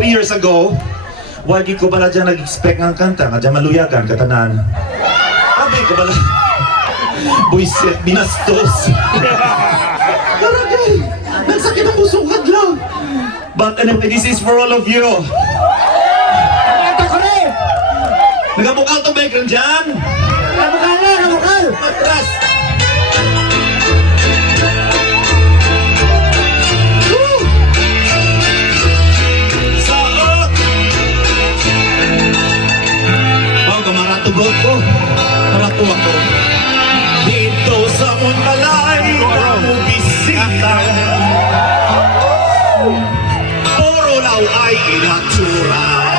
3 years ago, wagi ko pala dyan nag-expect ng kanta, nga dyan maluyagan, katanan. Abay ko pala, buisit, binastos. Karagay, nagsakit ang pusong hadlaw. But anyway, this is for all of you. Nagabukal to background dyan? Nabukal na, nabukal! Atras! Saot! Wow, kamaratubot ko. Marato ako. Dito sa Muntalay na mo bisita. Puro law ay inatsura.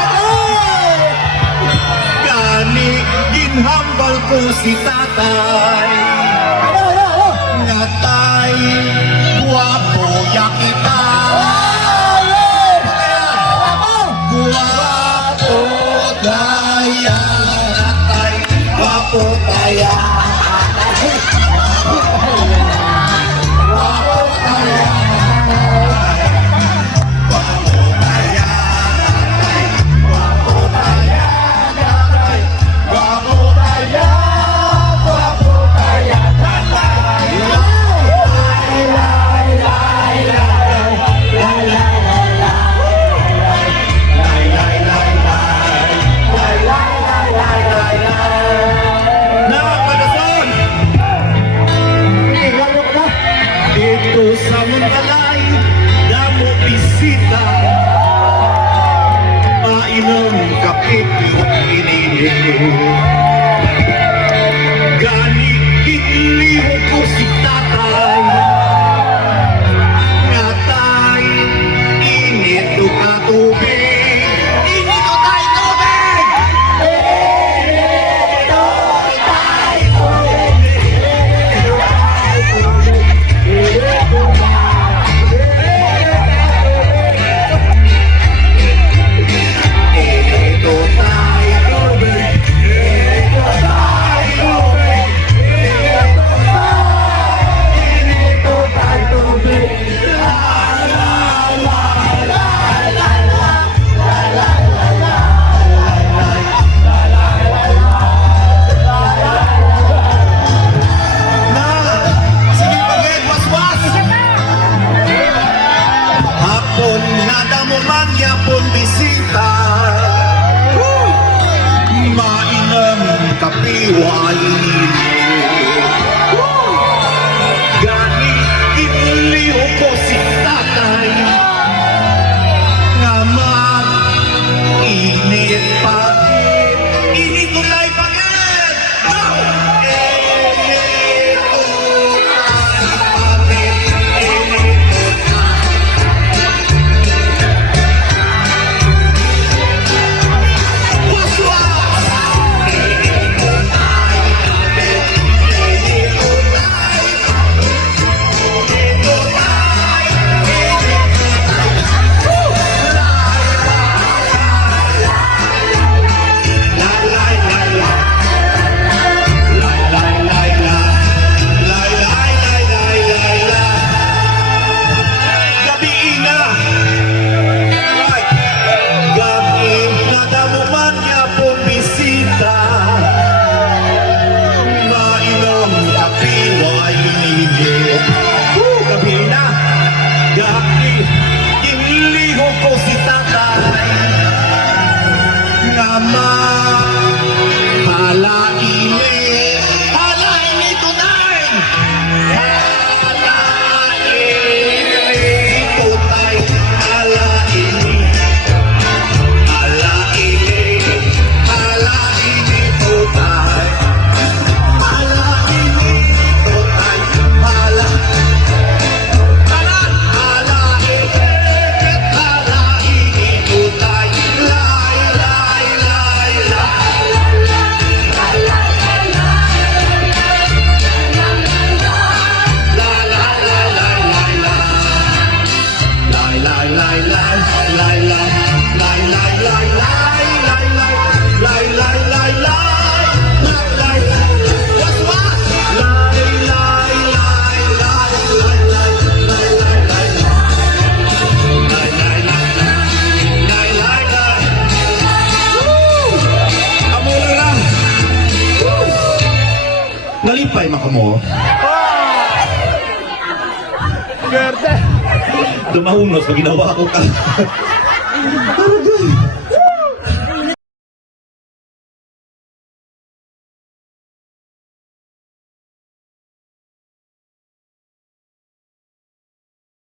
Ginhambal ko si tatay. Ngatay, guwapo yakita. Guwapo daya. Ngatay, guwapo daya. Guwapo daya. Sa Muntalay, damo bisita. Mainom kapit inili. Gani kitliho ko si tatay. Ngatay, init do ka tubig. Init do tayo tubig! Init do tayo tubig! Yapon bisita, mainam kapiwai. Gani itliho ko si tatay, nga mag-init pagit, init ko tayo pagit. Malupay man ka mo. Gerde. Dumahunos pag ginawa ko ka.